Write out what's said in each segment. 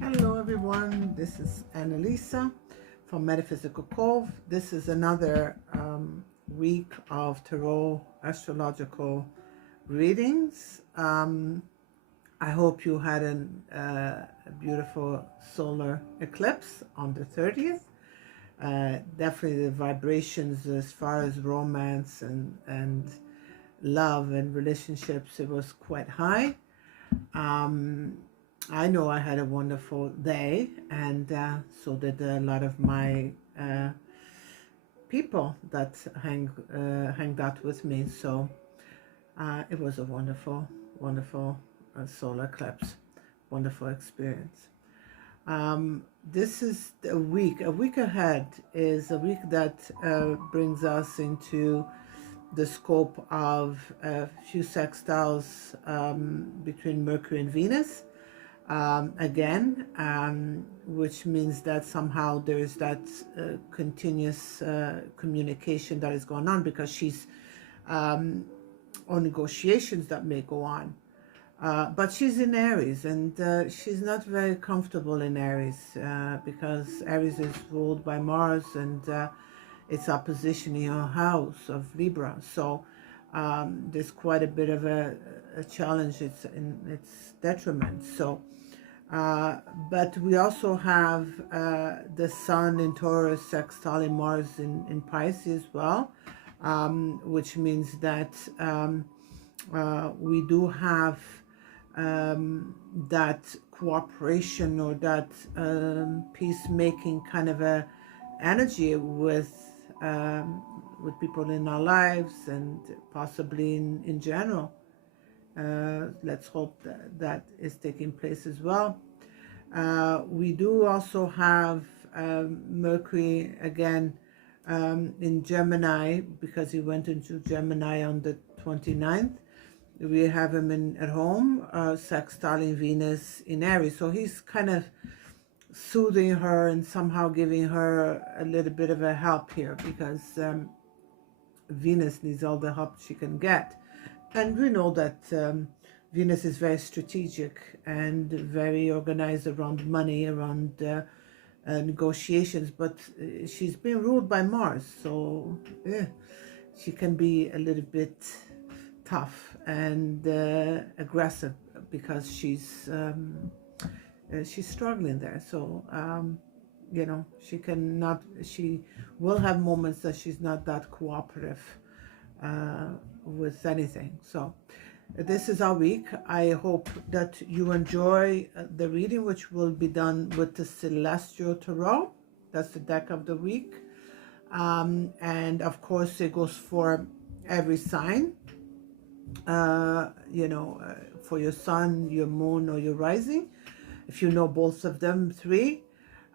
Hello everyone, this is Annalisa from Metaphysical Cove. This is another week of tarot astrological readings. I hope you had a beautiful solar eclipse on the 30th. Definitely the vibrations as far as romance and love and relationships, it was quite high. Um, I know I had a wonderful day, and so did a lot of my people that hanged out with me. So it was a wonderful, wonderful solar eclipse, wonderful experience. This is a week. A week ahead is a week that brings us into the scope of a few sextiles between Mercury and Venus. Which means that somehow there is that continuous communication that is going on because she's or negotiations that may go on. But she's in Aries, and she's not very comfortable in Aries because Aries is ruled by Mars, and it's opposition in her house of Libra. So there's quite a bit of a challenge. It's in its detriment. So, but we also have the Sun in Taurus, sextile in Mars in Pisces as well, which means that we do have that cooperation or that peacemaking kind of a energy with people in our lives and possibly in general. Let's hope that is taking place as well. We do also have Mercury again in Gemini because he went into Gemini on the 29th. We have him at home, sextiling Venus in Aries. So he's kind of soothing her and somehow giving her a little bit of a help here because Venus needs all the help she can get. And we know that Venus is very strategic and very organized around money, around negotiations, but she's been ruled by Mars, so she can be a little bit tough and aggressive because she's struggling there. So she will have moments that she's not that cooperative with anything. So this is our week. I hope that you enjoy the reading, which will be done with the Celestial Tarot. That's the deck of the week. And of course, it goes for every sign, for your sun, your moon, or your rising. If you know both of them, three,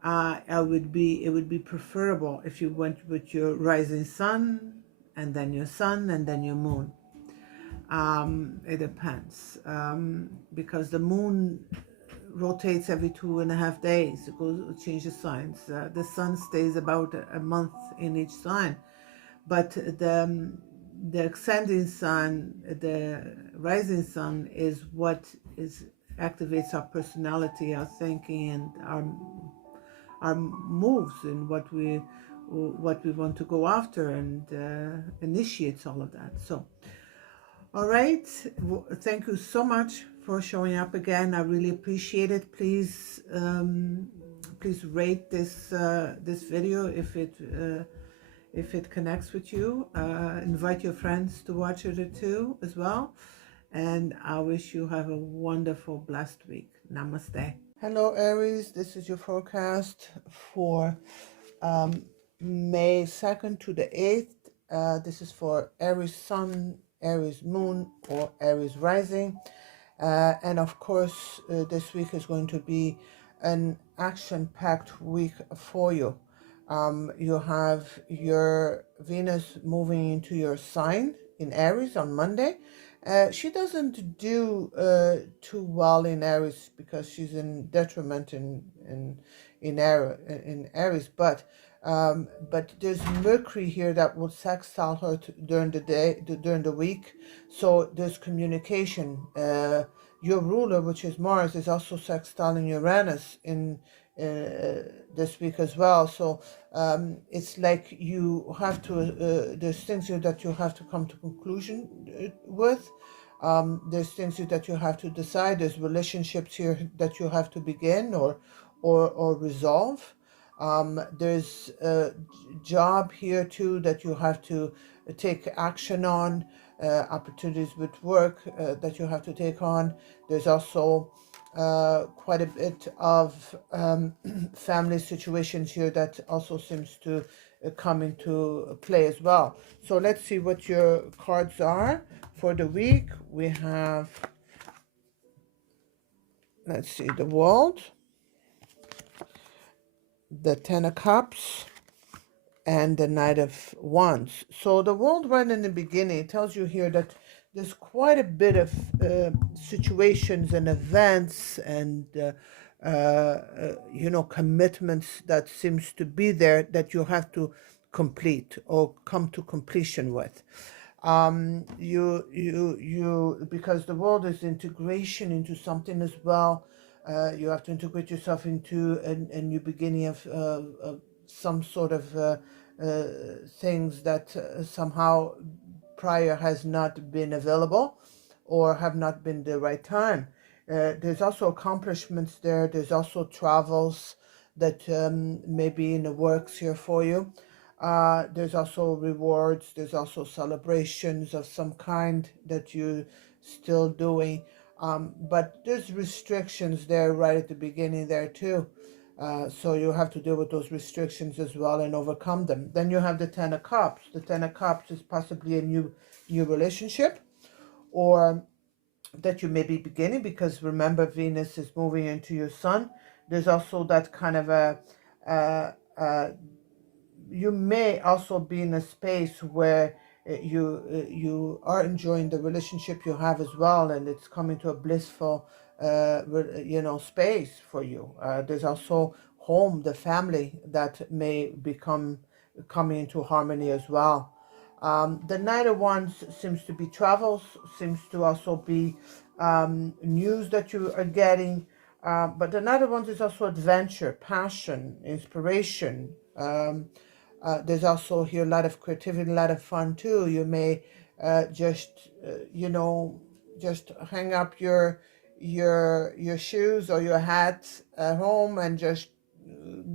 it would be preferable if you went with your rising sun, and then your sun, and then your moon. It depends because the moon rotates every 2.5 days. It goes changes signs. The sun stays about a month in each sign, but the ascending sun, the rising sun, is what activates our personality, our thinking, and our moves, and what we want to go after, and initiates all of that. So. All right. Thank you so much for showing up again. I really appreciate it. Please rate this video if it connects with you. Invite your friends to watch it too as well. And I wish you have a wonderful, blessed week. Namaste. Hello, Aries. This is your forecast for May 2nd to the 8th. This is for Aries Sun, Aries Moon, or Aries Rising. And of course, this week is going to be an action-packed week for you. You have your Venus moving into your sign in Aries on Monday. She doesn't do too well in Aries because she's in detriment in Aries, but there's Mercury here that will sextile her during the day, during the week. So there's communication your ruler, which is Mars, is also sextile in Uranus in this week as well. So it's like you have to, there's things here that you have to come to conclusion with. There's things here that you have to decide. There's relationships here that you have to begin or resolve. There's a job here too that you have to take action on, opportunities with work that you have to take on. There's also quite a bit of family situations here that also seems to come into play as well. So let's see what your cards are for the week. We have, let's see, the World, the Ten of Cups, and the Knight of Wands. So the World right in the beginning tells you here that there's quite a bit of situations and events and commitments that seems to be there that you have to complete or come to completion with. Because the World is integration into something as well. You have to integrate yourself into a new beginning of some sort of things that somehow prior has not been available or have not been the right time. There's also accomplishments there. There's also travels that may be in the works here for you. There's also rewards. There's also celebrations of some kind that you're still doing. But there's restrictions there right at the beginning there too. So you have to deal with those restrictions as well and overcome them. Then you have the Ten of Cups. The Ten of Cups is possibly a new relationship, or that you may be beginning, because remember Venus is moving into your Sun. There's also that kind of you may also be in a space where you are enjoying the relationship you have as well, and it's coming to a blissful space for you. There's also home, the family, that may become coming into harmony as well. The Knight of Wands seems to be travels, seems to also be news that you are getting. But the Knight of Wands is also adventure, passion, inspiration. There's also here a lot of creativity, a lot of fun too. You may just hang up your shoes or your hat at home and just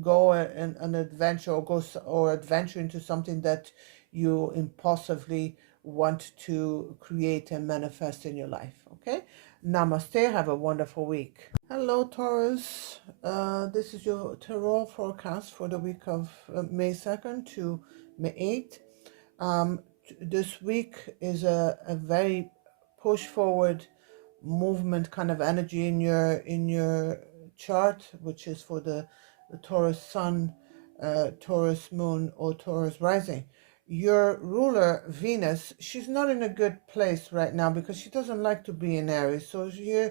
go an adventure, or adventure into something that you impulsively want to create and manifest in your life. Okay, namaste. Have a wonderful week. Hello, Taurus. This is your tarot forecast for the week of May 2nd to May 8th. This week is a very push forward movement kind of energy in your chart, which is for the Taurus Sun, Taurus Moon, or Taurus Rising. Your ruler, Venus, she's not in a good place right now because she doesn't like to be in Aries. So you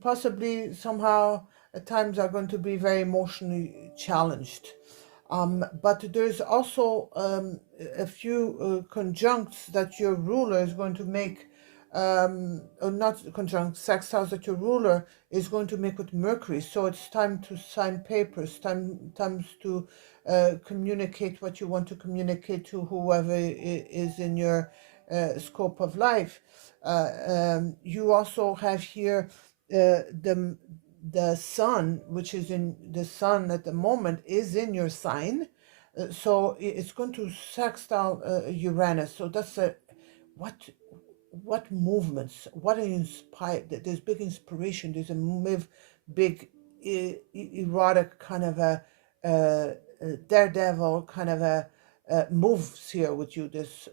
possibly somehow at times are going to be very emotionally challenged. But there's also a few conjuncts that your ruler is going to make, or not conjunct, sextiles that your ruler is going to make with Mercury. So it's time to sign papers, times to communicate what you want to communicate to whoever is in your scope of life. You also have here the sun, which is in the sun at the moment, is in your sign. So it's going to sextile Uranus. So that's what movements, what are inspired? There's big inspiration. There's a big erotic kind of a daredevil kind of a moves here with you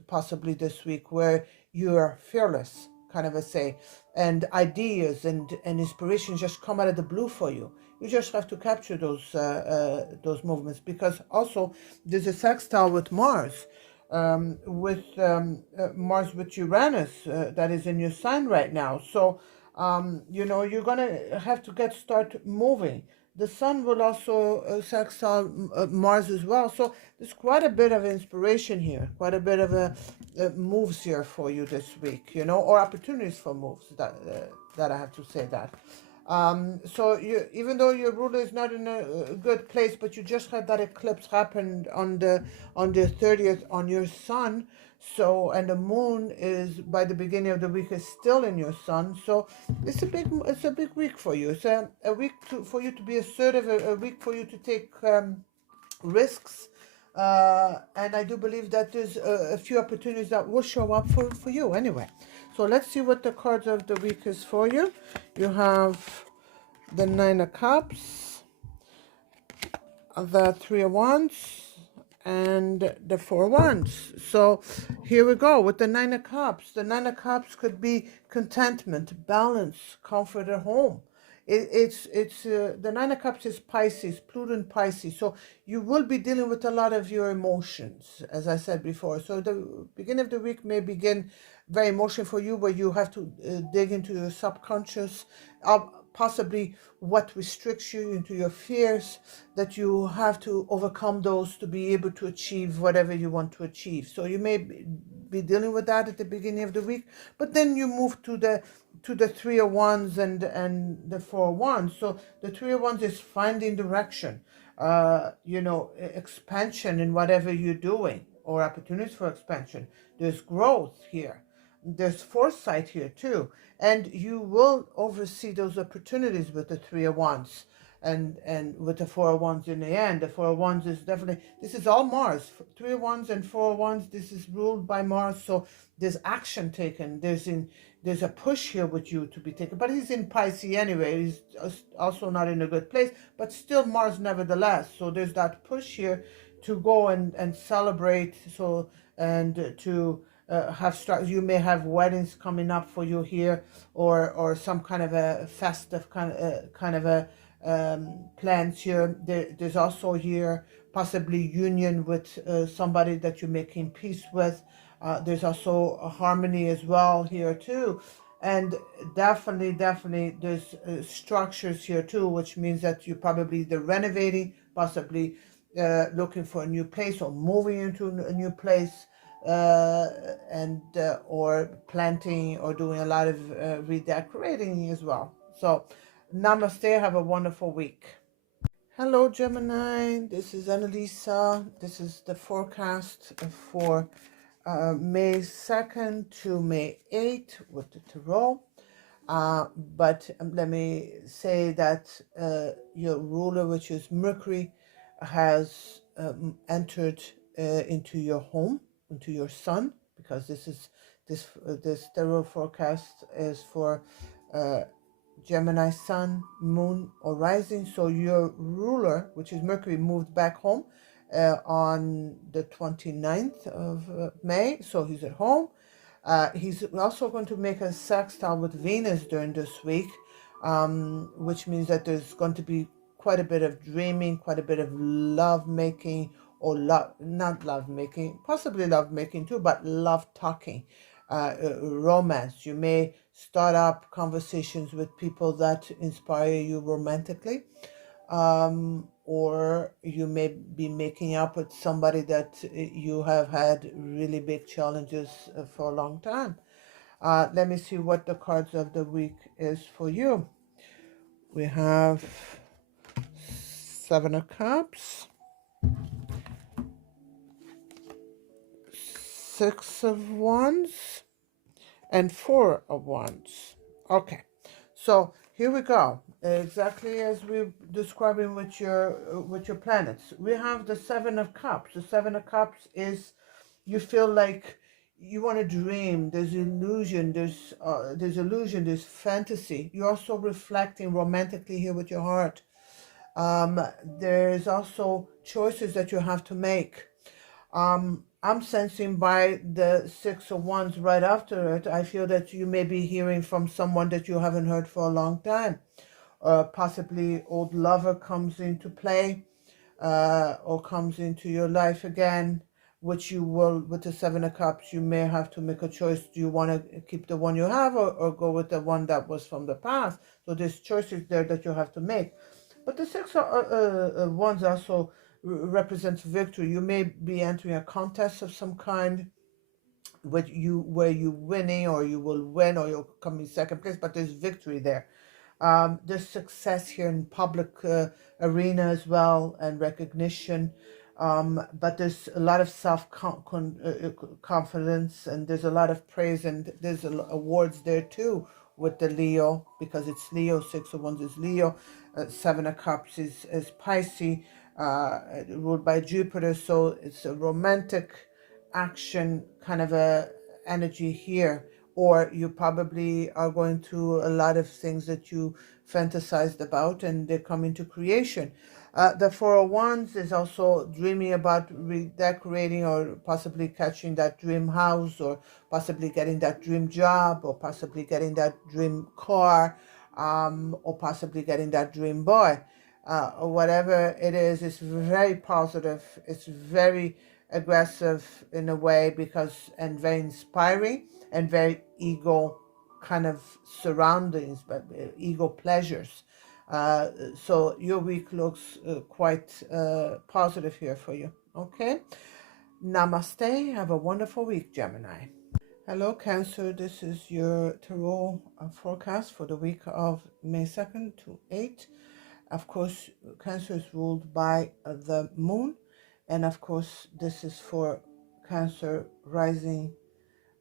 possibly this week, where you're fearless, kind of a say, and ideas and inspiration just come out of the blue for you. You just have to capture those movements, because also there's a sextile with Mars, Mars with Uranus that is in your sign right now. So you're gonna have to start moving. The sun will also sextile Mars as well. So there's quite a bit of inspiration here, quite a bit of moves here for you this week, or opportunities for moves that I have to say that. So even though your ruler is not in a good place, but you just had that eclipse happen on the 30th on your sun. So, and the moon is by the beginning of the week is still in your sun. So it's a big week for you. It's a week for you to be assertive, a week for you to take risks. And I do believe that there's a few opportunities that will show up for you anyway. So let's see what the cards of the week is for you. You have the Nine of Cups, the Three of Wands, and the Four of Wands. So here we go with the Nine of Cups. The Nine of Cups could be contentment, balance, comfort at home. It's the Nine of Cups is Pisces, Pluto in Pisces. So you will be dealing with a lot of your emotions, as I said before. So the beginning of the week may begin very emotional for you, where you have to dig into your subconscious, possibly what restricts you, into your fears, that you have to overcome those to be able to achieve whatever you want to achieve. So you may be dealing with that at the beginning of the week, but then you move to the Three of Wands and the Four of Wands. So the Three of Wands is finding direction, expansion in whatever you're doing, or opportunities for expansion. There's growth here. There's foresight here too, and you will oversee those opportunities with the Three of Wands and with the Four of Wands in the end. The Four of Wands is definitely, this is all Mars. Three of Wands and Four of Wands, this is ruled by Mars, so there's action taken. There's a push here with you to be taken, but he's in Pisces anyway. He's also not in a good place, but still Mars nevertheless. So there's that push here to go and celebrate. So, and to you may have weddings coming up for you here, or some kind of a festive kind of a plans here. There's also here possibly union with somebody that you're making peace with. There's also a harmony as well here too, and definitely there's structures here too, which means that you're probably either renovating, possibly looking for a new place, or moving into a new place, and or planting, or doing a lot of redecorating as well. So namaste, have a wonderful week. Hello Gemini, this is Annalisa. This is the forecast for May 2nd to May 8th with the tarot. But let me say that your ruler, which is Mercury, has entered into your home, into your sun, because this tarot forecast is for Gemini sun, moon, or rising. So your ruler, which is Mercury, moved back home on the 29th of May. So he's at home. He's also going to make a sextile with Venus during this week, which means that there's going to be quite a bit of dreaming, quite a bit of love making, or not love making, possibly love making too, but love talking, romance. You may start up conversations with people that inspire you romantically, or you may be making up with somebody that you have had really big challenges for a long time. Let me see what the cards of the week is for you. We have Seven of Cups, Six of Wands, and Four of Wands. Okay, so here we go. Exactly as we're describing with your planets. We have the Seven of Cups. The Seven of Cups is, you feel like you want to dream. There's illusion. There's fantasy. You're also reflecting romantically here with your heart. There's also choices that you have to make. I'm sensing by the Six of Wands right after it, I feel that you may be hearing from someone that you haven't heard for a long time. Possibly old lover comes into play, or comes into your life again, which you will, with the Seven of Cups, you may have to make a choice. Do you want to keep the one you have, or go with the one that was from the past? So there's choices there that you have to make. But the Six of Wands also represents victory. You may be entering a contest of some kind, where you winning, or you will win, or you'll come in second place, but there's victory there. There's success here in public arena as well, and recognition. But there's a lot of confidence, and there's a lot of praise, and there's awards there too with the Leo, because it's Leo. Six of Wands is Leo. Seven of Cups is Pisces, ruled by Jupiter. So it's a romantic action kind of a energy here, or you probably are going through a lot of things that you fantasized about, and they come into creation. The Four of Wands is also dreaming about redecorating, or possibly catching that dream house, or possibly getting that dream job, or possibly getting that dream car, or possibly getting that dream boy. Or whatever it is, it's very positive. It's very aggressive in a way, because, and very inspiring, and very ego kind of surroundings, but ego pleasures. So your week looks quite positive here for you. Okay. Namaste. Have a wonderful week, Gemini. Hello, Cancer. This is your tarot forecast for the week of May 2nd to 8th. Of course, Cancer is ruled by the moon. And of course, this is for Cancer rising,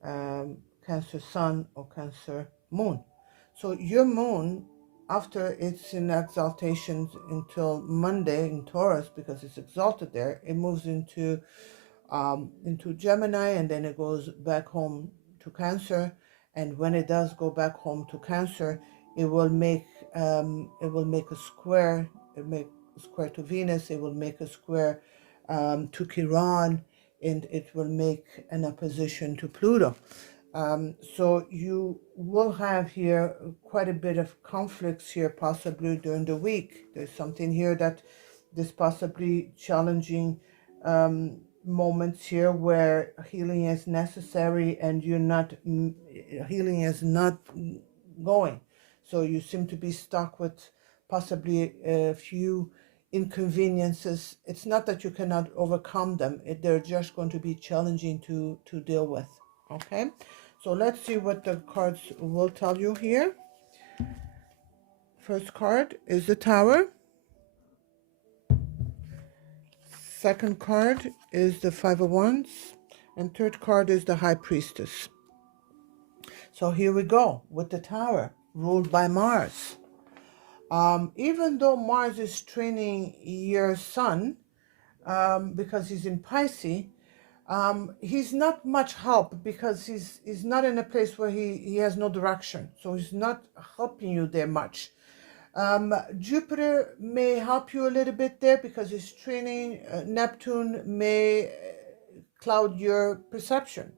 Cancer sun, or Cancer moon. So your moon, after it's in exaltation until Monday in Taurus, because it's exalted there, it moves into Gemini, and then it goes back home to Cancer. And when it does go back home to Cancer, it will make a square. It make a square to Venus. It will make a square to Chiron, and it will make an opposition to Pluto. So you will have here quite a bit of conflicts here, possibly during the week. There's something here that there's possibly challenging moments here where healing is necessary, and healing is not going. So you seem to be stuck with possibly a few inconveniences. It's not that you cannot overcome them. They're just going to be challenging to deal with. Okay, so let's see what the cards will tell you here. First card is the Tower. Second card is the Five of Wands. And third card is the High Priestess. So here we go with the Tower, ruled by Mars. Even though Mars is training your sun, because he's in Pisces, he's not much help, because he's not in a place where he has no direction. So he's not helping you there much. Jupiter may help you a little bit there, because it's training. Neptune may cloud your perception.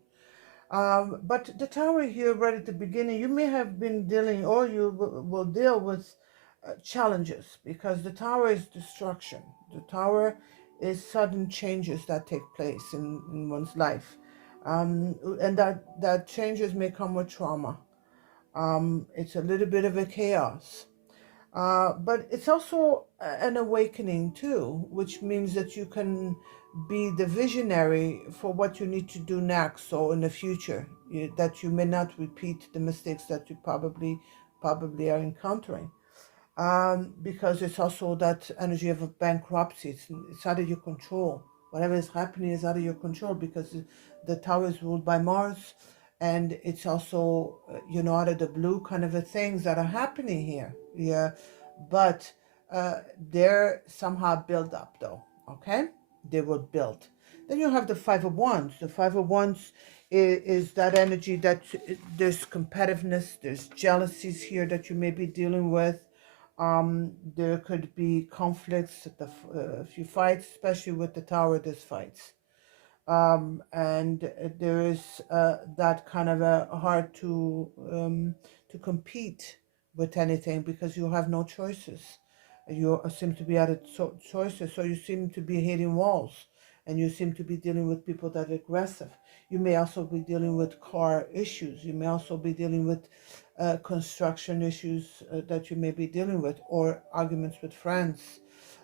But the Tower here, right at the beginning, you may have been dealing, or you will deal with challenges, because the Tower is destruction. The Tower is sudden changes that take place in one's life. And that changes may come with trauma. It's a little bit of a chaos. But it's also an awakening too, which means that you can be the visionary for what you need to do next, or in the future, that you may not repeat the mistakes that you probably are encountering. Because it's also that energy of a bankruptcy. It's out of your control. Whatever is happening is out of your control, because the Tower is ruled by Mars, and it's also out of the blue kind of things that are happening here. Yeah, but they're somehow built up though. Okay, they were built. Then you have the Five of Wands. The Five of Wands is that energy that there's competitiveness, there's jealousies here that you may be dealing with. There could be conflicts, a few fights, especially with the Tower. There's fights. And there is that kind of a hard to compete with anything, because you have no choices. You seem to be out of choices, so you seem to be hitting walls, and you seem to be dealing with people that are aggressive. You may also be dealing with car issues. You may also be dealing with construction issues that you may be dealing with, or arguments with friends,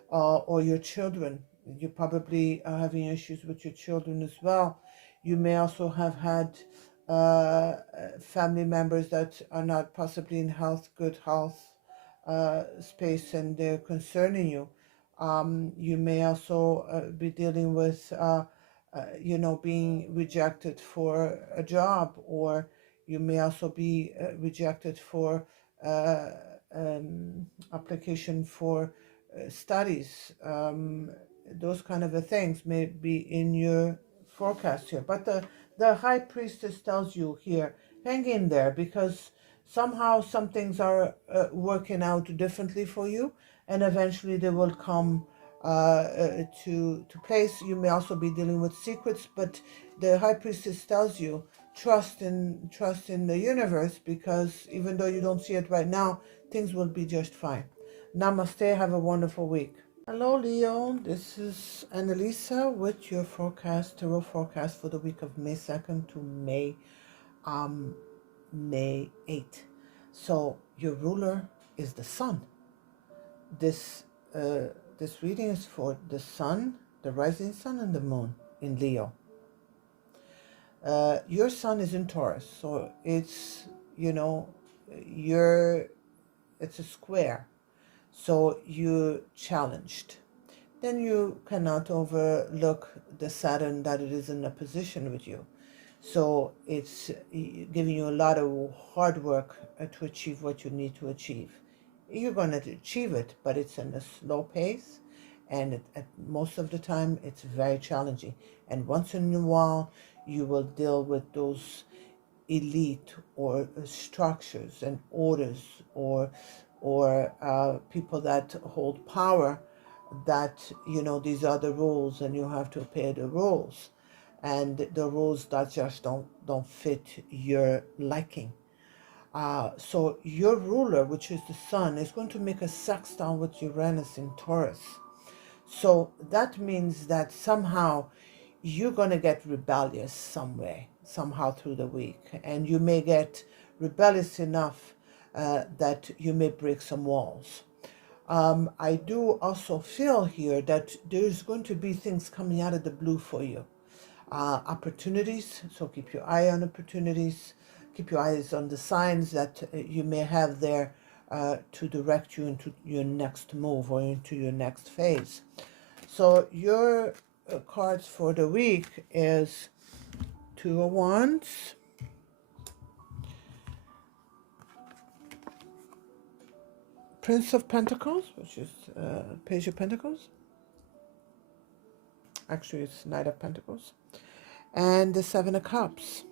or your children. You probably are having issues with your children as well. You may also have had family members that are not possibly in good health space, and they're concerning you. You may also be dealing with, being rejected for a job, or you may also be rejected for uh, application for studies. Those kind of things may be in your forecast here. But the High Priestess tells you here, hang in there, because somehow some things are working out differently for you, and eventually they will come to place. You may also be dealing with secrets, but the High Priestess tells you, trust in the universe, because even though you don't see it right now, things will be just fine. Namaste. Have a wonderful week. Hello, Leo. This is Annalisa with your tarot forecast for the week of May 2nd to May 8th. So your ruler is the sun. This this reading is for the sun, the rising sun, and the moon in Leo. Your sun is in Taurus, so it's it's a square, so you're challenged. Then you cannot overlook the Saturn that it is in a position with you. So it's giving you a lot of hard work to achieve what you need to achieve. You're going to achieve it, but it's in a slow pace, and most of the time it's very challenging. And once in a while, you will deal with those elite or structures and orders, or people that hold power, that these are the rules and you have to pay the rules, and the rules that just don't fit your liking. So your ruler, which is the sun, is going to make a sextile with Uranus in Taurus. So that means that somehow you're going to get rebellious somehow through the week, and you may get rebellious enough that you may break some walls. I do also feel here that there's going to be things coming out of the blue for you. Opportunities, so keep your eye on opportunities. Keep your eyes on the signs that you may have there to direct you into your next move or into your next phase. So your cards for the week is Two of Wands, Prince of Pentacles, which is Page of Pentacles. Actually, it's Knight of Pentacles. And the Seven of Cups.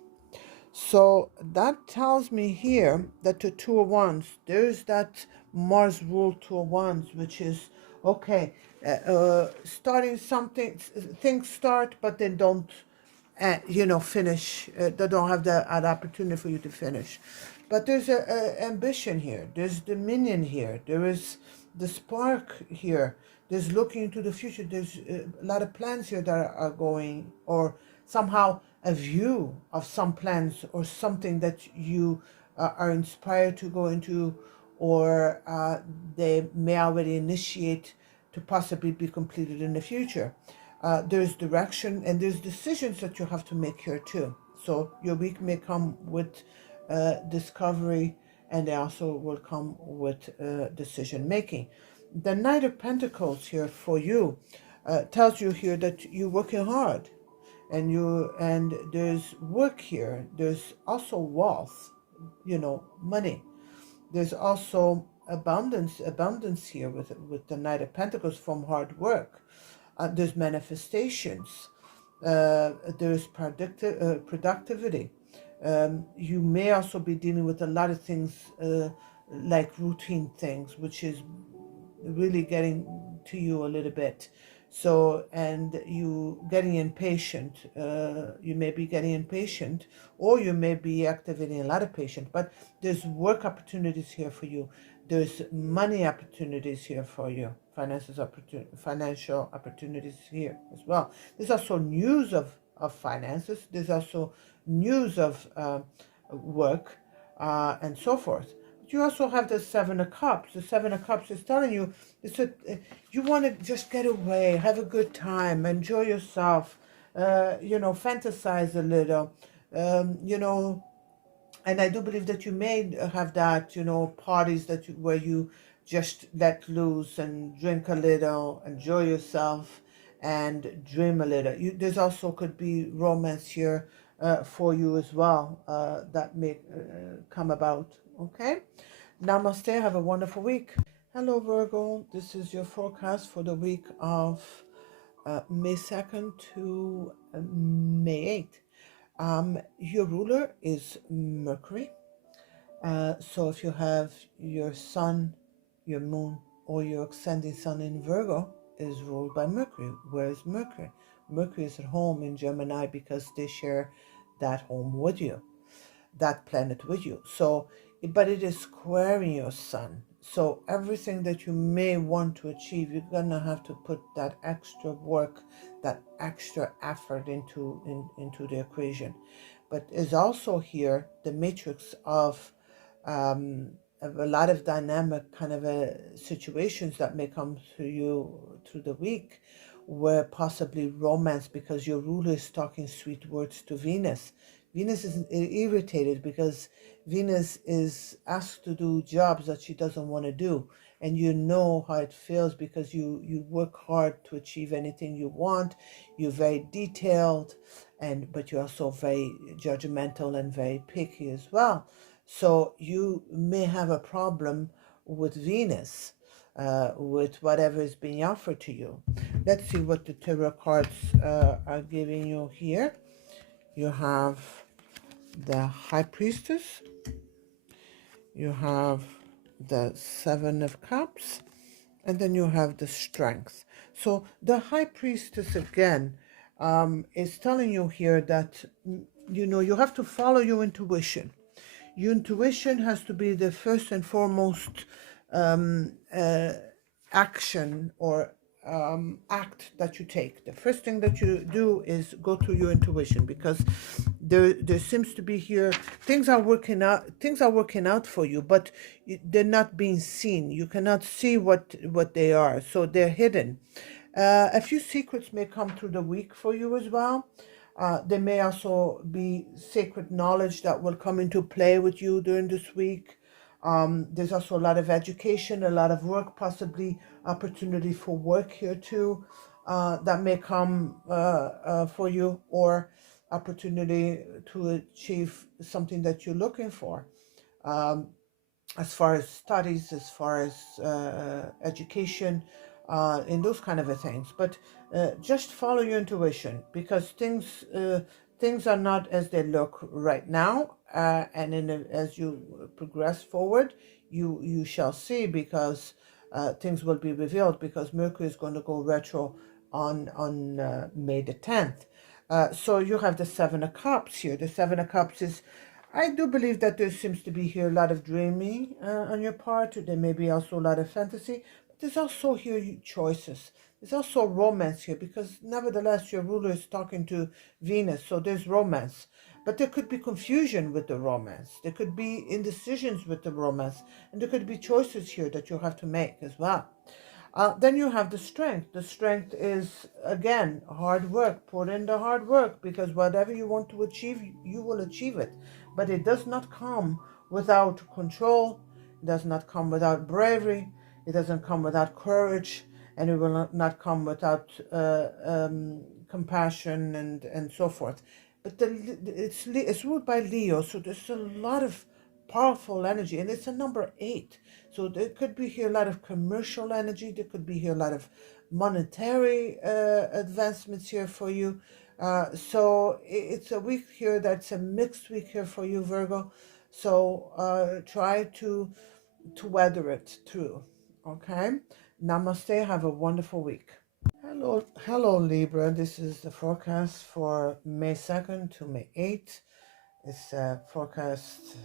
So that tells me here that the Two of Wands, there's that Mars ruled Two of Wands, which is, okay, starting something, things start, but they don't, finish. They don't have an opportunity for you to finish. But there's a ambition here. There's dominion here. There is the spark here. There's looking into the future. There's a lot of plans here that are going, or somehow a view of some plans or something that you are inspired to go into, or they may already initiate to possibly be completed in the future. There's direction, and there's decisions that you have to make here too. So your week may come with discovery, and they also will come with decision making. The Knight of Pentacles here for you tells you here that you're working hard, and there's work here. There's also wealth, money. There's also abundance here with the Knight of Pentacles from hard work. There's manifestations. There's productivity. You may also be dealing with a lot of things like routine things, which is really getting to you a little bit. So, and you getting impatient. You may be getting impatient, or you may be activating a lot of patience. But there's work opportunities here for you. There's money opportunities here for you. Financial opportunities here as well. There's also news of finances. There's also news of work and so forth. But you also have the Seven of Cups. The Seven of Cups is telling you you want to just get away, have a good time, enjoy yourself, fantasize a little, you know, and I do believe that you may have that, you know, parties that where you just let loose and drink a little, enjoy yourself, and dream a little. There's also could be romance here for you as well that may come about. Okay, namaste. Have a wonderful week. Hello, Virgo. This is your forecast for the week of May 2nd to May 8th. Your ruler is Mercury. So if you have your sun, your moon, or your ascending sun in Virgo is ruled by Mercury. Where is Mercury? Mercury is at home in Gemini because they share that home with you, that planet with you. So, but it is squaring your sun. So everything that you may want to achieve, you're gonna have to put that extra work, that extra effort into the equation. But is also here the matrix of a lot of dynamic kind of situations that may come to you through the week, where possibly romance, because your ruler is talking sweet words to Venus. Venus is irritated because Venus is asked to do jobs that she doesn't want to do. And you know how it feels because you work hard to achieve anything you want. You're very detailed, but you're also very judgmental and very picky as well. So you may have a problem with Venus, with whatever is being offered to you. Let's see what the tarot cards are giving you here. You have the High Priestess. You have the Seven of Cups. And then you have the Strength. So the High Priestess again is telling you here that, you know, you have to follow your intuition. Your intuition has to be the first and foremost action or act that you take. The first thing that you do is go to your intuition, because there seems to be here things are working out for you, but they're not being seen. You cannot see what they are, so they're hidden. A few secrets may come through the week for you as well. There may also be sacred knowledge that will come into play with you during this week. There's also a lot of education, a lot of work, possibly opportunity for work here too, that may come for you, or opportunity to achieve something that you're looking for. As far as studies, as far as education, in those kind of things. But just follow your intuition, because things are not as they look right now, and as you progress forward, you shall see, because things will be revealed, because Mercury is going to go retro on May the 10th. So you have the Seven of Cups here. The Seven of Cups is, I do believe that there seems to be here a lot of dreaming on your part. There may be also a lot of fantasy, but there's also here choices. There's also romance here, because nevertheless your ruler is talking to Venus, so there's romance. But there could be confusion with the romance. There could be indecisions with the romance, and there could be choices here that you have to make as well. Then you have the strength. The strength is, again, hard work. Put in the hard work, because whatever you want to achieve, you will achieve it. But it does not come without control. It does not come without bravery. It doesn't come without courage. And it will not come without compassion and so forth. But it's ruled by Leo, so there's a lot of powerful energy, and it's a number 8. So there could be here a lot of commercial energy. There could be here a lot of monetary advancements here for you. So it's a week here that's a mixed week here for you, Virgo. So try to weather it through. Okay. Namaste. Have a wonderful week. Hello, Libra. This is the forecast for May 2nd to May 8th. It's a forecast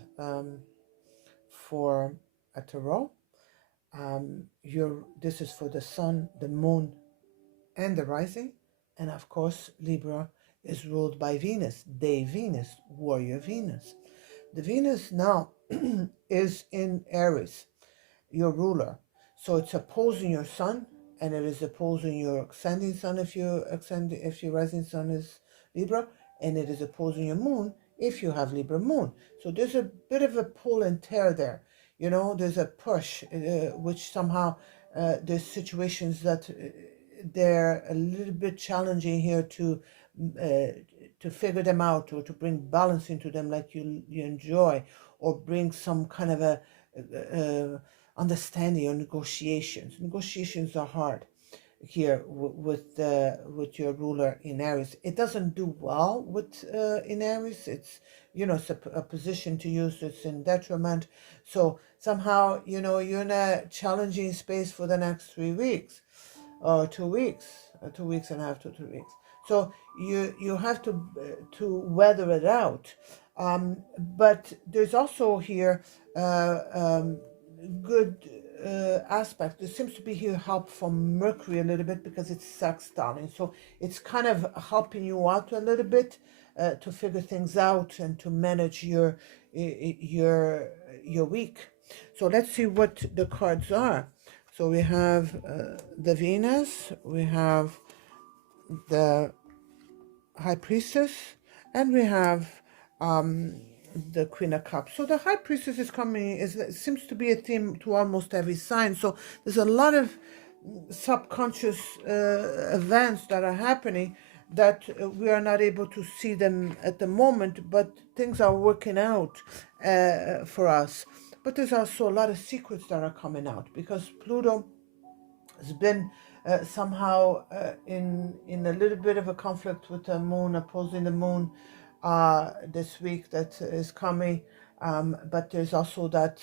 for a tarot. This is for the sun, the moon, and the rising. And of course, Libra is ruled by Venus, day Venus, warrior Venus. The Venus now is in Aries, your ruler. So it's opposing your sun, and it is opposing your ascending sun if your rising sun is Libra, and it is opposing your moon if you have Libra moon. So there's a bit of a pull and tear there. You know, there's a push, which somehow there's situations that they're a little bit challenging here to figure them out, or to bring balance into them, like you enjoy, or bring some kind of a understanding or negotiations. Negotiations are hard here with your ruler in Aries. It doesn't do well with in Aries. It's, you know, it's a position to use. It's in detriment. So somehow, you know, you're in a challenging space for the next 3 weeks, or 2 weeks, 2 weeks and a half to 3 weeks. So you have to weather it out. But there's also here good aspect. There seems to be here help from Mercury a little bit, because it's sextiling. So it's kind of helping you out a little bit to figure things out and to manage your week. So let's see what the cards are. So we have the Venus, we have the High Priestess, and we have the Queen of Cups. So the High Priestess is coming, it seems to be a theme to almost every sign. So there's a lot of subconscious events that are happening that we are not able to see them at the moment, but things are working out for us. But there's also a lot of secrets that are coming out, because Pluto has been somehow in a little bit of a conflict with the moon, opposing the moon this week that is coming. But there's also that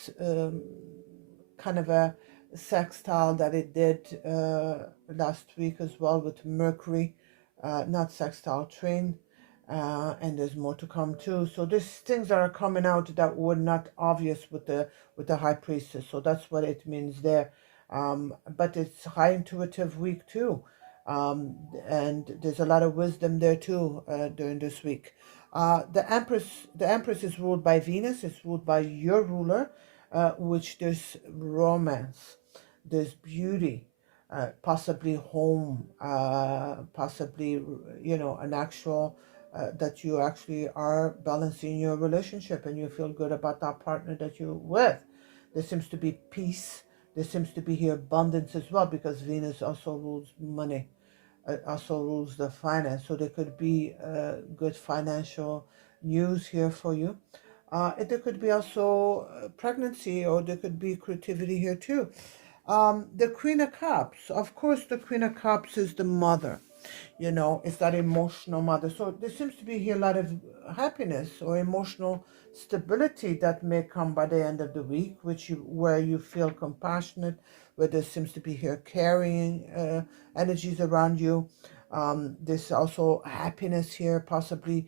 kind of a sextile that it did last week as well with Mercury, not sextile, trine. And there's more to come too. So there's things that are coming out that were not obvious with the High Priestess. So that's what it means there. But it's high intuitive week too, and there's a lot of wisdom there too during this week. The Empress is ruled by Venus. It's ruled by your ruler, which there's romance, there's beauty, possibly home, possibly, you know, an actual that you actually are balancing your relationship and you feel good about that partner that you're with. There seems to be peace. There seems to be here abundance as well, because Venus also rules money, also rules the finance. So there could be good financial news here for you. There could be also pregnancy, or there could be creativity here too. The Queen of Cups, of course, the Queen of Cups is the mother. You know, it's that emotional mother. So there seems to be here a lot of happiness or emotional stability that may come by the end of the week, where you feel compassionate, where there seems to be here carrying energies around you. There's also happiness here, possibly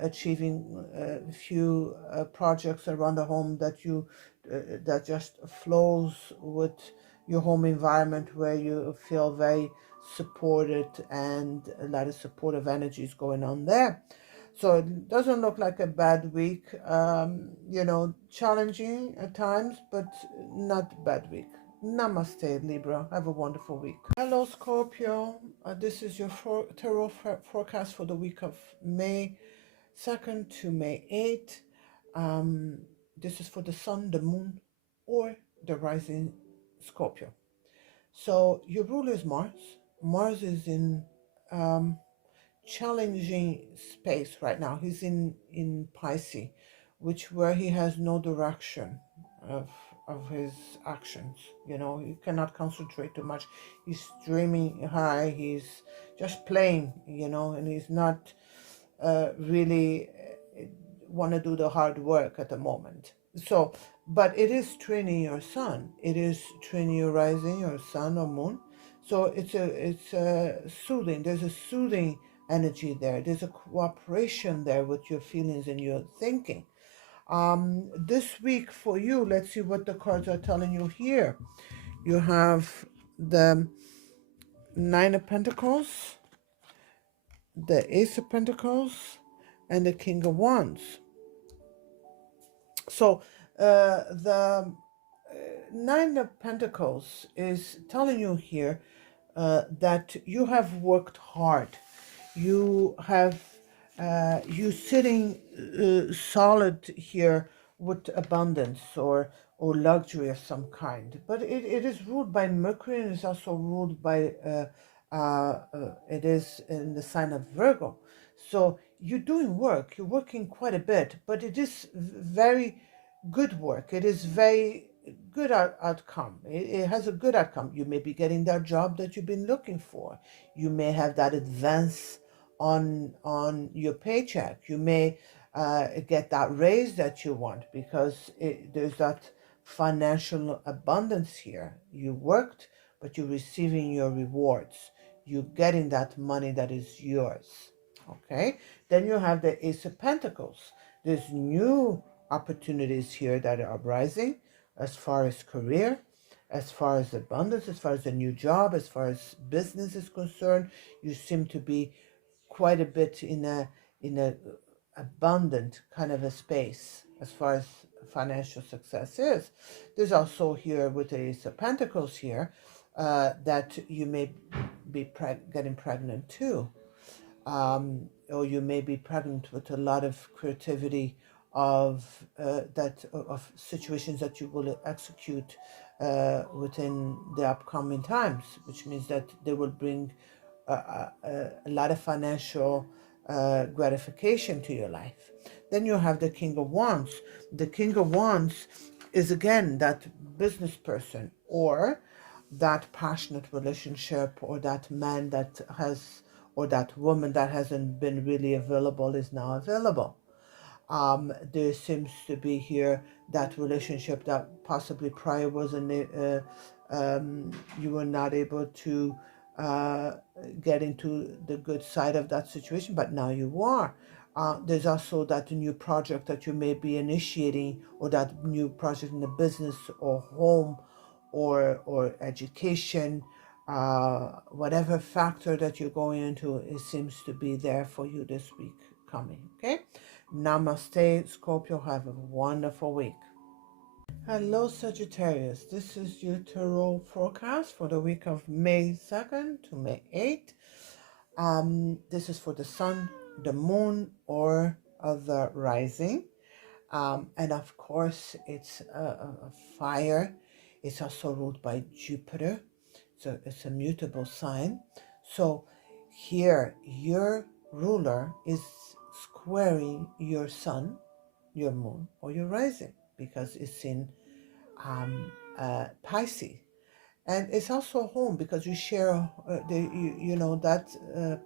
achieving a few projects around the home that just flows with your home environment, where you feel very supported, and a lot of supportive energies going on there. So it doesn't look like a bad week. You know, challenging at times, but not bad week. Namaste, Libra. Have a wonderful week. Hello, Scorpio. This is your tarot forecast for the week of May 2nd to May 8th. This is for the sun, the moon, or the rising Scorpio. So your ruler is Mars. Mars is in challenging space right now. He's in Pisces, where he has no direction of his actions. You know, he cannot concentrate too much. He's dreaming high. He's just playing. You know, and he's not really want to do the hard work at the moment. So, but it is trining your sun. It is trining your rising, your sun or moon. So it's a soothing. There's a soothing energy there. There's a cooperation there with your feelings and your thinking. This week for you, let's see what the cards are telling you here. You have the Nine of Pentacles, the Ace of Pentacles, and the King of Wands. So the Nine of Pentacles is telling you here that you have worked hard. You have you sitting solid here with abundance or luxury of some kind. But it is ruled by Mercury, and it's also ruled by it is in the sign of Virgo. So you're doing work, you're working quite a bit, but it is very good work. It is very good outcome. It has a good outcome. You may be getting that job that you've been looking for. You may have that advance on your paycheck. You may get that raise that you want because there's that financial abundance here. You worked, but you're receiving your rewards. You're getting that money that is yours. Okay? Then you have the Ace of Pentacles. There's new opportunities here that are rising as far as career, as far as abundance, as far as a new job, as far as business is concerned. You seem to be quite a bit in a abundant kind of a space as far as financial success is. There's also here with the Ace of Pentacles here that you may be getting pregnant too, or you may be pregnant with a lot of creativity of of situations that you will execute within the upcoming times, which means that they will bring a lot of financial gratification to your life. Then you have the King of Wands. The King of Wands is again that business person or that passionate relationship, or that man that has, or that woman that hasn't been really available is now available. There seems to be here that relationship that possibly prior wasn't, you were not able to uh, get into the good side of that situation, but now you are. There's also that new project that you may be initiating, or that new project in the business or home or education, whatever factor that you're going into, it seems to be there for you this week coming. Okay. Namaste, Scorpio. Have a wonderful week. Hello, Sagittarius. This is your tarot forecast for the week of May 2nd to May 8th. This is for the sun, the moon, or the rising. And of course, it's a fire. It's also ruled by Jupiter. So it's a mutable sign. So here, your ruler is squaring your sun, your moon, or your rising, because it's in Pisces. And it's also home because you share, you know, that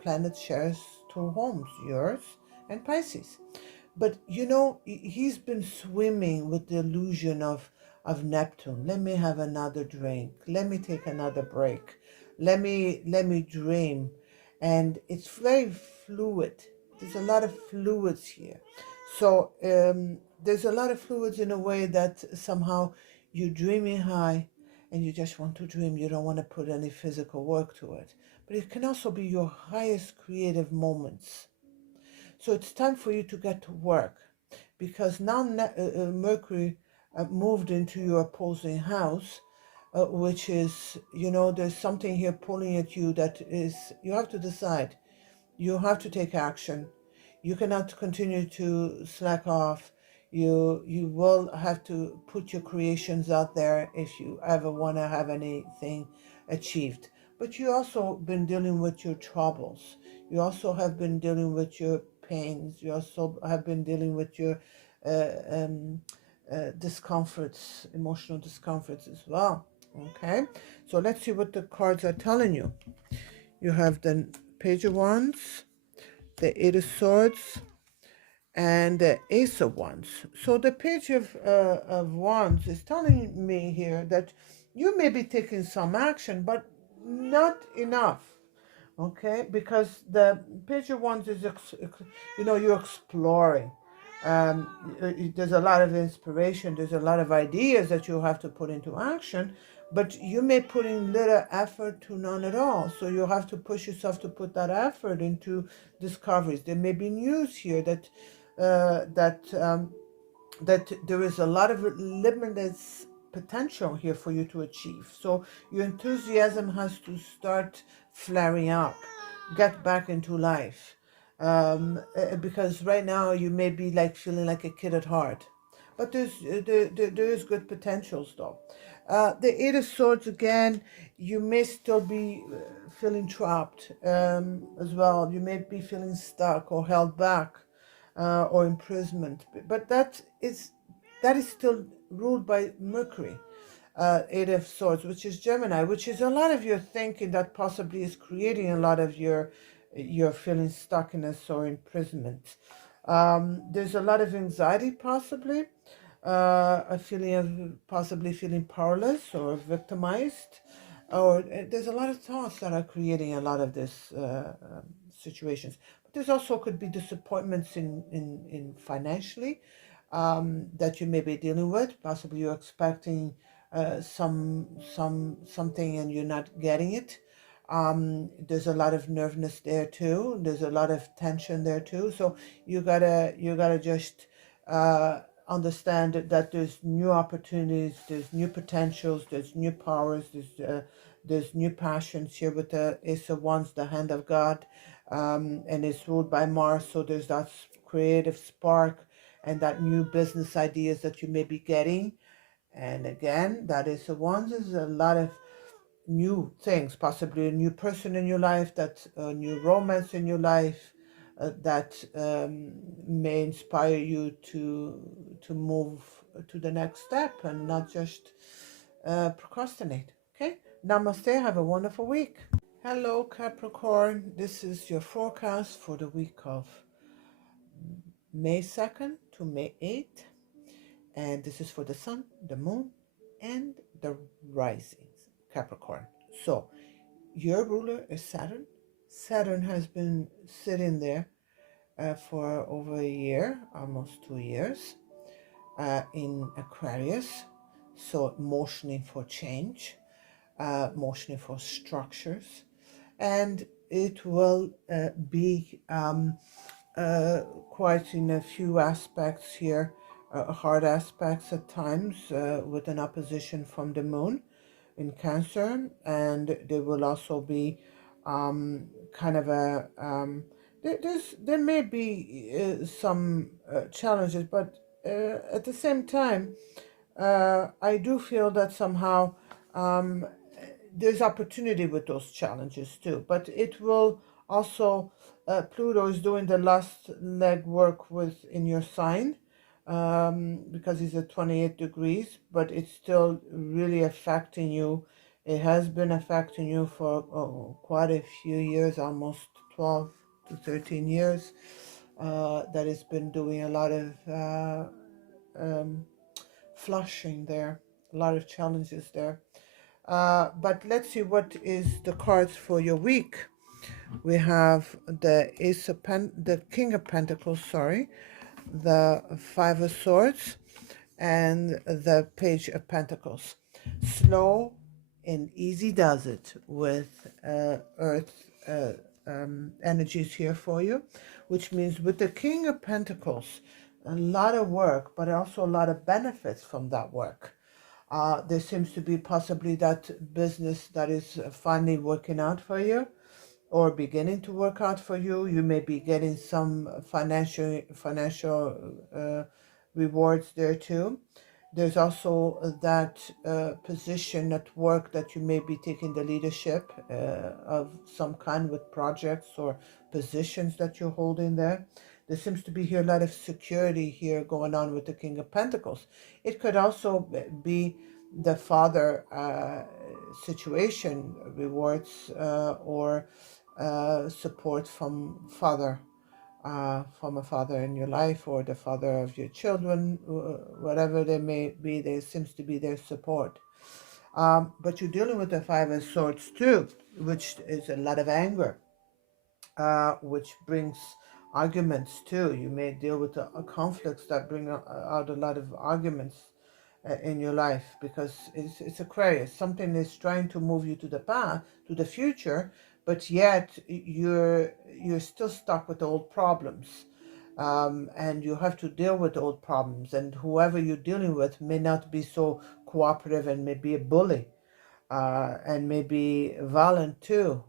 planet shares two homes, yours and Pisces. But you know, he's been swimming with the illusion of Neptune. Let me have another drink. Let me take another break. Let me dream. And it's very fluid. There's a lot of fluids here. So there's a lot of fluids in a way that somehow you're dreaming high and you just want to dream. You don't want to put any physical work to it. But it can also be your highest creative moments. So it's time for you to get to work, because now Mercury moved into your opposing house, which is, you know, there's something here pulling at you that is, you have to decide. You have to take action. You cannot continue to slack off. You will have to put your creations out there if you ever want to have anything achieved. But you also been dealing with your troubles. You also have been dealing with your pains. You also have been dealing with your uh, um, discomforts, emotional discomforts as well. Okay, so let's see what the cards are telling you. You have the Page of Wands, the Eight of Swords, and the Ace of Wands. So the Page of Wands is telling me here that you may be taking some action, but not enough. Okay, because the Page of Wands is, you know, you're exploring. Um, there's a lot of inspiration. There's a lot of ideas that you have to put into action, but you may put in little effort to none at all. So you have to push yourself to put that effort into discoveries. There may be news here that that there is a lot of limitless potential here for you to achieve. So your enthusiasm has to start flaring up, get back into life. because right now you may be like feeling like a kid at heart, but there is good potentials though. The Eight of Swords again, you may still be feeling trapped as well. You may be feeling stuck or held back or imprisonment, but that is still ruled by Mercury. Eight of Swords, which is Gemini, which is a lot of your thinking that possibly is creating a lot of your feeling stuckness or imprisonment. There's a lot of anxiety, possibly, a feeling of possibly feeling powerless or victimized, or there's a lot of thoughts that are creating a lot of this situations. But there's also could be disappointments in financially that you may be dealing with. Possibly you're expecting something and you're not getting it. There's a lot of nervousness there too. There's a lot of tension there too. So you gotta just understand that there's new opportunities, there's new potentials, there's new powers, there's new passions here with the Ace of Wands, the hand of God, and it's ruled by Mars. So there's that creative spark and that new business ideas that you may be getting. And again, that Ace of Wands is a lot of new things, possibly a new person in your life, that a new romance in your life, that may inspire you to move to the next step and not just procrastinate. Okay, namaste. Have a wonderful week. Hello, Capricorn. This is your forecast for the week of May 2nd to May 8th, and this is for the sun, the moon, and the risings, Capricorn. So your ruler is Saturn. Saturn has been sitting there for over a year, almost 2 years, in Aquarius. So motioning for change, motioning for structures, and it will be quite in a few aspects here, hard aspects at times, with an opposition from the moon in Cancer, and there will also be kind of a there may be some challenges, but at the same time, I do feel that somehow um, there's opportunity with those challenges too. But it will also Pluto is doing the last leg work with in your sign, because it's at 28 degrees, but it's still really affecting you. It has been affecting you for quite a few years, almost 12 to 13 years, that it's been doing a lot of um, flushing there, a lot of challenges there. But let's see what is the cards for your week. We have the the King of Pentacles, sorry, the Five of Swords, and the Page of Pentacles. Slow and easy does it with Earth energies here for you, which means with the King of Pentacles, a lot of work, but also a lot of benefits from that work. There seems to be possibly that business that is finally working out for you or beginning to work out for you. You may be getting some financial rewards there too. There's also that position at work that you may be taking the leadership of some kind with projects or positions that you're holding there. There seems to be here a lot of security here going on with the King of Pentacles. It could also be the father situation, rewards or support from a father in your life, or the father of your children, whatever they may be. There seems to be their support. But you're dealing with the Five of Swords too, which is a lot of anger, which brings arguments too. You may deal with conflicts that bring out a lot of arguments in your life, because it's Aquarius. Something is trying to move you to the past, to the future, but yet you're still stuck with old problems, and you have to deal with old problems. And whoever you're dealing with may not be so cooperative and may be a bully. and maybe violent too.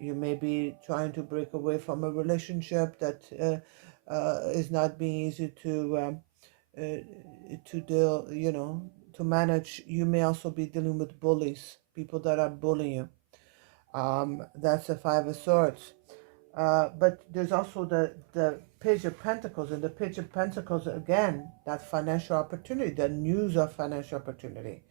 You may be trying to break away from a relationship that is not being easy to deal, to manage. You may also be dealing with bullies, people that are bullying you. That's the Five of Swords. But there's also the Page of Pentacles, and the Page of Pentacles, again, that financial opportunity, the news of financial opportunity,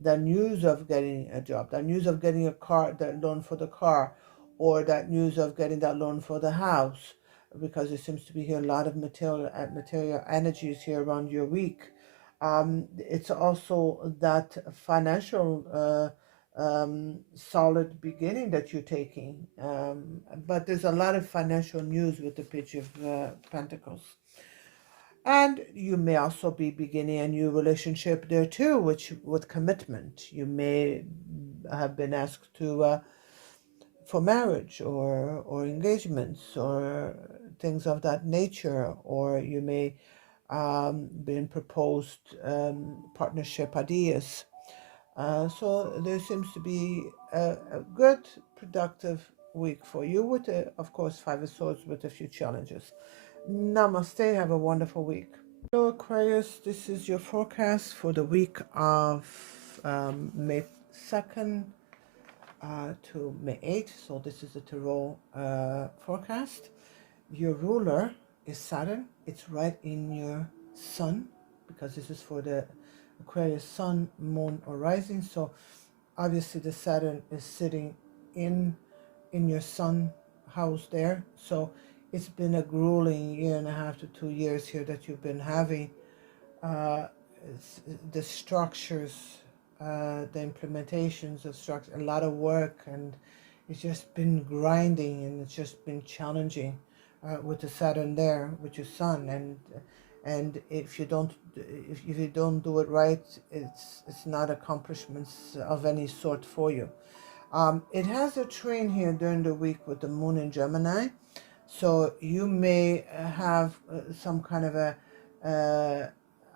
the news of getting a job, the news of getting a car, that loan for the car, or that news of getting that loan for the house, because there seems to be here a lot of material energies here around your week. It's also that financial solid beginning that you're taking. But there's a lot of financial news with the Page of Pentacles. And you may also be beginning a new relationship there too, which with commitment. You may have been asked to for marriage or engagements or things of that nature, or you may been proposed partnership ideas. So there seems to be a good, productive week for you with, of course, Five of Swords with a few challenges. Namaste. Have a wonderful week. Hello, Aquarius. This is your forecast for the week of May 2nd to May 8th. So this is the tarot forecast. Your ruler is Saturn. It's right in your sun, because this is for the Aquarius sun, moon, or rising. So obviously the Saturn is sitting in your sun house there. So it's been a grueling 1.5 to 2 years here that you've been having uh, the structures, the implementations of structure, a lot of work, and it's just been grinding, and it's just been challenging with the Saturn there, with your Sun, and if you don't do it right, it's not accomplishments of any sort for you. It has a train here during the week with the Moon in Gemini, so you may have some kind of a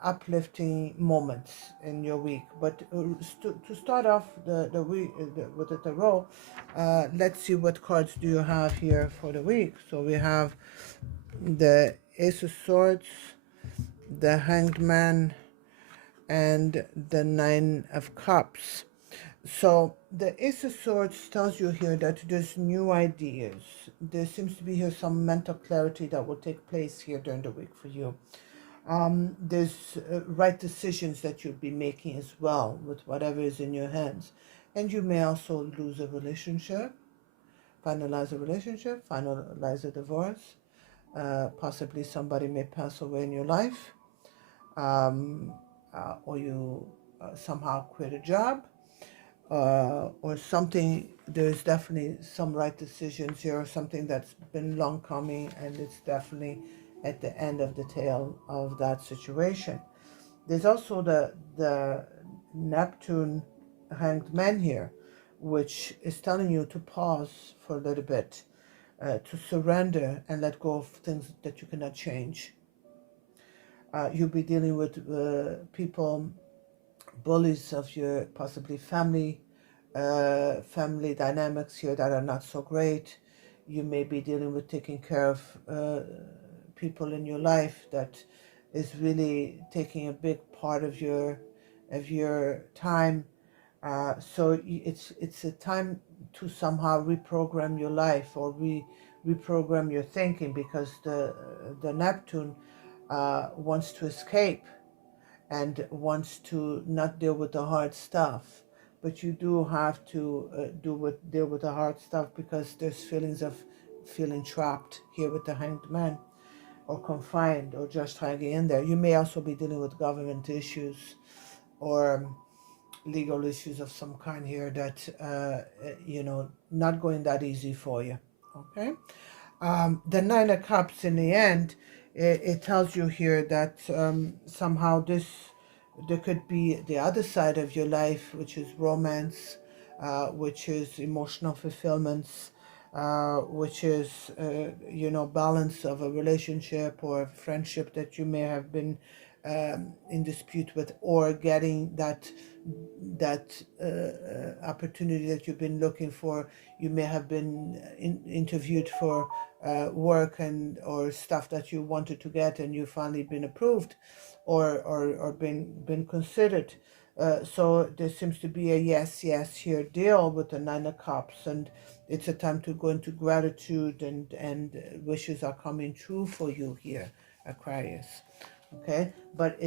uplifting moments in your week. But to start off the week with the tarot, let's see what cards do you have here for the week. So we have the Ace of Swords, the Hanged Man, and the Nine of Cups. So the Ace of Swords tells you here that there's new ideas. There seems to be here some mental clarity that will take place here during the week for you. There's right decisions that you'll be making as well with whatever is in your hands. And you may also lose a relationship, finalize a relationship, finalize a divorce. Possibly somebody may pass away in your life, or you somehow quit a job, or something. There's definitely some right decisions here, or something that's been long coming, and it's definitely at the end of the tail of that situation. There's also the Neptune Hanged Man here, which is telling you to pause for a little bit, to surrender and let go of things that you cannot change. You'll be dealing with people, bullies of your possibly family dynamics here that are not so great. You may be dealing with taking care of people in your life that is really taking a big part of your time. So it's a time to somehow reprogram your life, or reprogram your thinking, because the Neptune wants to escape and wants to not deal with the hard stuff. But you do have to deal with the hard stuff, because there's feelings of feeling trapped here with the Hanged Man, or confined, or just hanging in there. You may also be dealing with government issues, or legal issues of some kind here that not going that easy for you. Okay. The Nine of Cups, in the end, it tells you here that somehow there could be the other side of your life, which is romance, which is emotional fulfillments, which is balance of a relationship or a friendship that you may have been in dispute with, or getting that opportunity that you've been looking for. You may have been interviewed for work and or stuff that you wanted to get, and you finally been approved, or been considered. So there seems to be a yes, yes here deal with the Nine of Cups, and it's a time to go into gratitude, and wishes are coming true for you here, Aquarius. Okay, but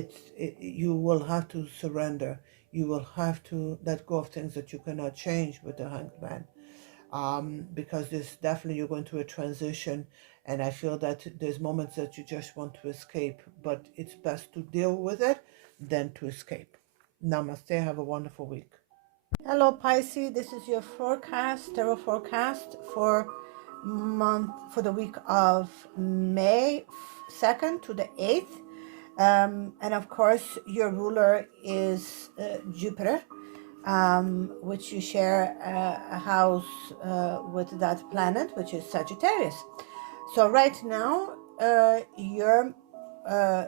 you will have to surrender. You will have to let go of things that you cannot change with the Hanged Man, because there's definitely, you're going through a transition, and I feel that there's moments that you just want to escape, but it's best to deal with it than to escape. Namaste. Have a wonderful week. Hello Pisces, this is your forecast, tarot forecast for for the week of May 2nd to the 8th. And of course, your ruler is Jupiter, which you share a house with that planet, which is Sagittarius. So right now, your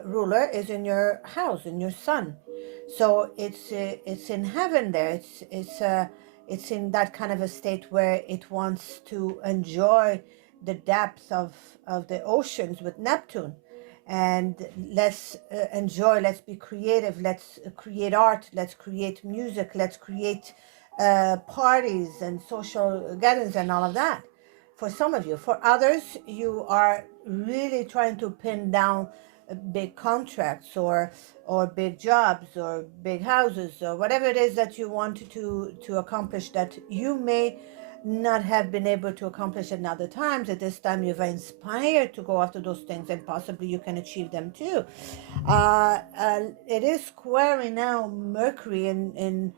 ruler is in your house, in your sun. So it's in heaven there. It's in that kind of a state where it wants to enjoy the depth of the oceans with Neptune. And let's enjoy, let's be creative, let's create art, let's create music, let's create parties and social gatherings and all of that. For some of you. For others, you are really trying to pin down big contracts or big jobs or big houses or whatever it is that you want to accomplish that you may not have been able to accomplish at other times. At this time, you're inspired to go after those things, and possibly you can achieve them too. It is squaring now Mercury in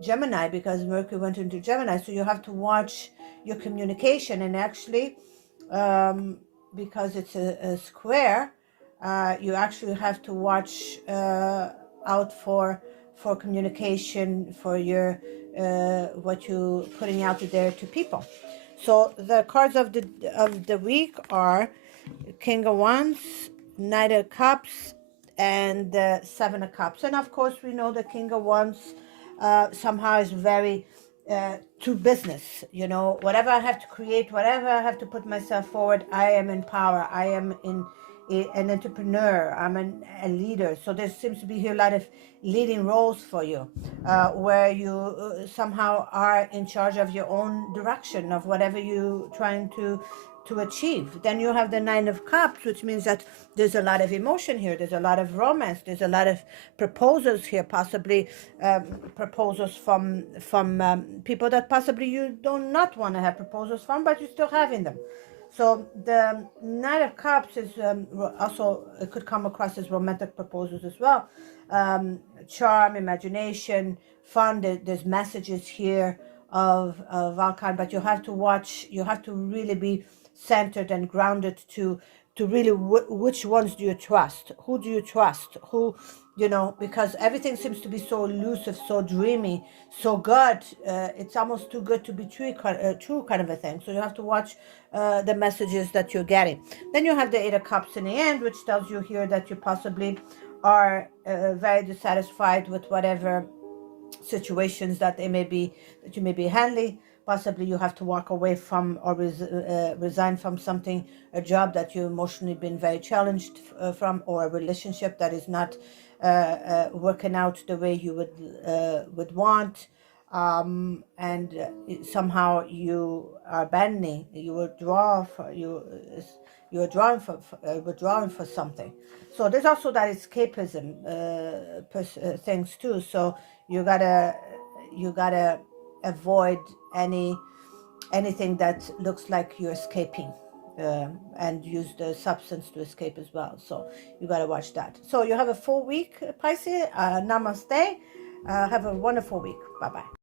Gemini, because Mercury went into Gemini, so you have to watch your communication. And actually, because it's a square, you actually have to watch out for communication, for your what you putting out there to people. So the cards of the week are King of Wands, Knight of Cups, and Seven of Cups. And of course, we know the King of Wands somehow is very to business. You know, whatever I have to create, whatever I have to put myself forward, I am in power. I am an entrepreneur. I'm a leader. So there seems to be here a lot of leading roles for you, where you somehow are in charge of your own direction of whatever you're trying to achieve. Then you have the Nine of Cups, which means that there's a lot of emotion here. There's a lot of romance. There's a lot of proposals here, possibly proposals from people that possibly you do not want to have proposals from, but you're still having them. So the Knight of Cups is also, it could come across as romantic proposals as well. Charm, imagination, fun. There's messages here of all kind, but you have to watch. You have to really be centered and grounded to really which ones do you trust? Who do you trust? Who, you know, because everything seems to be so elusive, so dreamy, so good. It's almost too good to be true kind of a thing. So you have to watch the messages that you're getting. Then you have the Eight of Cups in the end, which tells you here that you possibly are very dissatisfied with whatever situations that you may be handling. Possibly you have to walk away from or resign from something, a job that you emotionally been very challenged from, or a relationship that is not working out the way you would want, and somehow you are abandoning, you withdraw withdrawing for something. So there's also that escapism things too. So you gotta avoid anything that looks like you're escaping, and use the substance to escape as well. So you got to watch that. So you have a full week, Pisces. Namaste. Have a wonderful week. Bye bye.